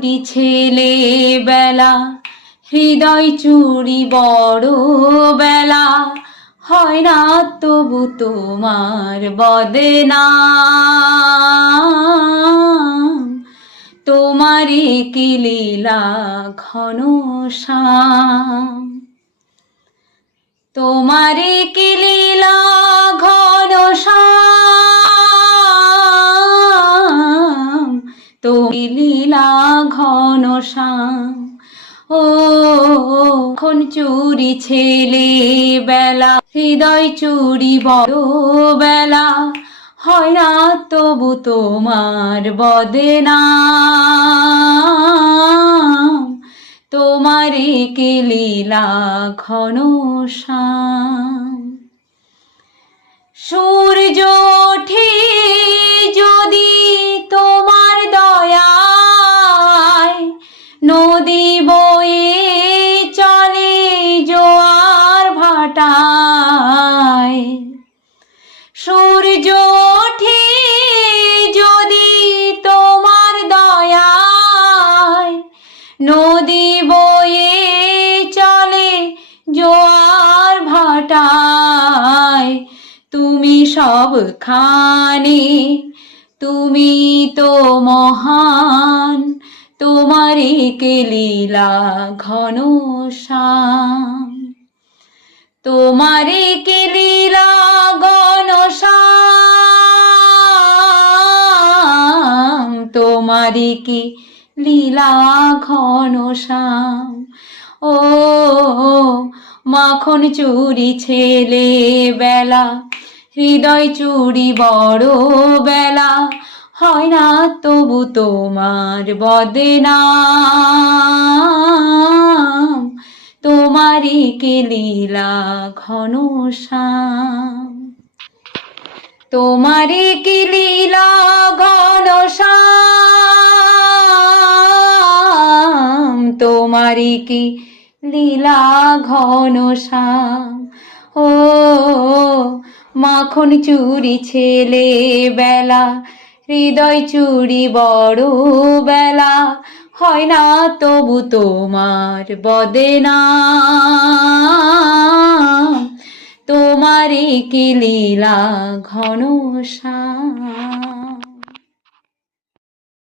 চুরি ছেলে বেলা, হৃদয় চুরি বড় বেলা, হয় না তবু তোমার বদনাম। তোমারই কি লীলা ঘন শ্যাম, তোমারই কি লীলা ঘন শ্যাম, তুমি লীলা ঘন শ্যাম। ও এখন চুরি ছেলে বেলা, হৃদয় চুরি বড় বেলা, হয় না তবু তোমার বদনাম। তোমারই কি লীলা ঘন শ্যাম। সূর্য ওঠে যদি তোমার দয়ায়, নদী বয়ে চলে জোয়ার ভাটায়। সূর্য ওঠে যদি তোমার দয়ায়, নদী বয়ে চলে জোয়ার ভাটায়। তুমি সবখানে, তুমি তো মহান, তোমারই কি লীলা ঘন শ্যাম। তোমারই কি লীলা ঘন শ্যাম, তোমারই কি লীলা ঘন শ্যাম। ও মাখন চুরি ছেলে বেলা, হৃদয় চুরি বড় বেলা, হয় না তবু তোমার বদনাম। তোমারই কি লীলা ঘন শ্যাম, তোমারই কি লীলা ঘন শ্যাম, তোমারই কি লীলা ঘন শ্যাম। ও মাখন চুরি ছেলে বেলা, হৃদয় চুরি বড় বেলা, হয় না তবু তোমার বদনাম। তোমারই কি লীলা ঘন শ্যাম।